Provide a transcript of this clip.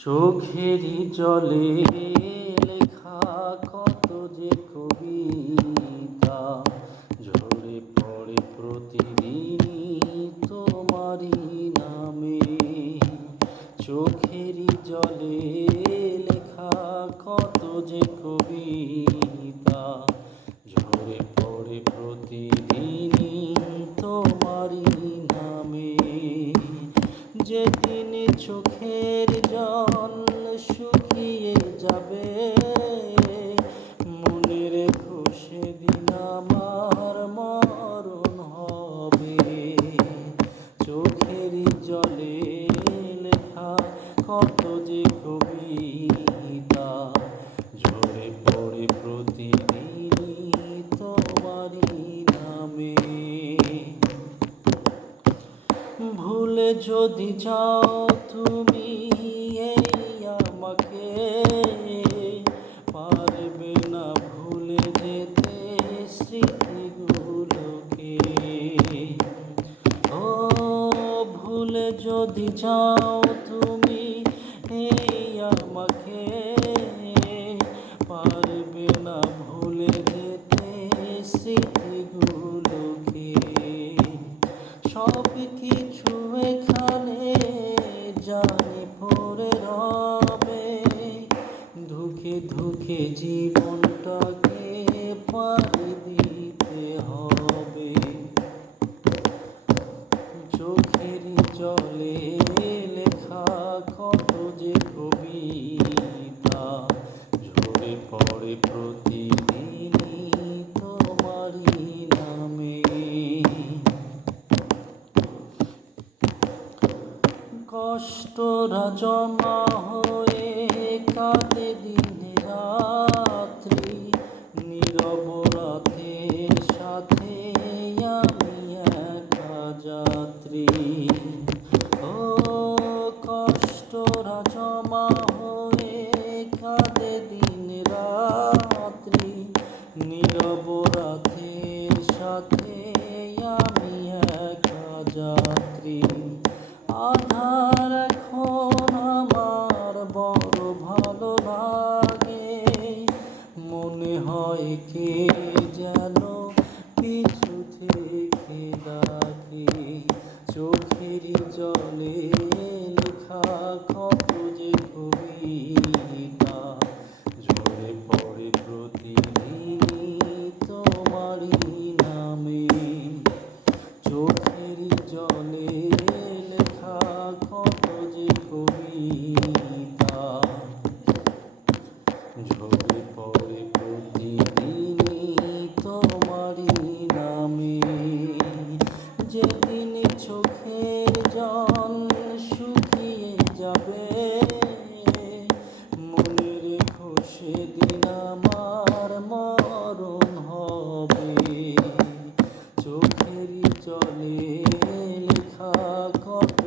চোখেরই জলে লেখা কত যে কবিতা ঝরে পড়ে প্রতিদিনই তোমারই নামে। চোখেরই জলে লেখা কত যে কবিতা ঝরে পড়ে প্রতিদিনই তোমারই নামে। যেদিন চোখের জল শুকিয়ে যাবে মনে রেখো সেদিন আমার মরণ হবে। চোখেরই জলে লেখা কত যে কবিতা ঝরে পড়ে প্রতিদিনই তোমারই নামে। ভুলে যদি যাও তুমি এই আমাকে পারবে না ভুলে যেতে স্মৃতিগুলোকে। ও ভুলে যদি যাও তুমি এই আমাকে পারবে না ভুলে যেতে স্মৃতিগুলোকে। সব কিছু এখানে জানি পড়ে রবে ধুকে ধুকে জীবনটাকে পাড়ি দিতে হবে। চোখেরই জলে লেখা কত যে কবিতা ঝরে পড়ে প্রতিদিনই তোমারই নামে। কষ্টরা জমা হয়ে কাঁদে দিন রাত্রি নীরব রাতের সাথে আমি একা যাত্রী। ও কষ্টরা জমা হয়ে কাঁদে দিন রাত্রি নীরব রাতের সাথে আমি একা যাত্রী। আধার এখন আমার বড় ভালো লাগে মনে হয় কে যেন পিছু থেকে ডাকে। চোখেরই জলে লেখা কত যে কবিতা ঝরে পড়ে প্রতিদিনই তোমারই নামে। চোখেরই জলে লেখা কত যে কবিতা ঝরে পড়ে প্রতিদিনই তোমারই নামে। যেদিন চোখের জল শুকিয়ে যাবে মনে রেখো সেদিন আমার মরণ হবে। চোখেরই জলে লেখা কত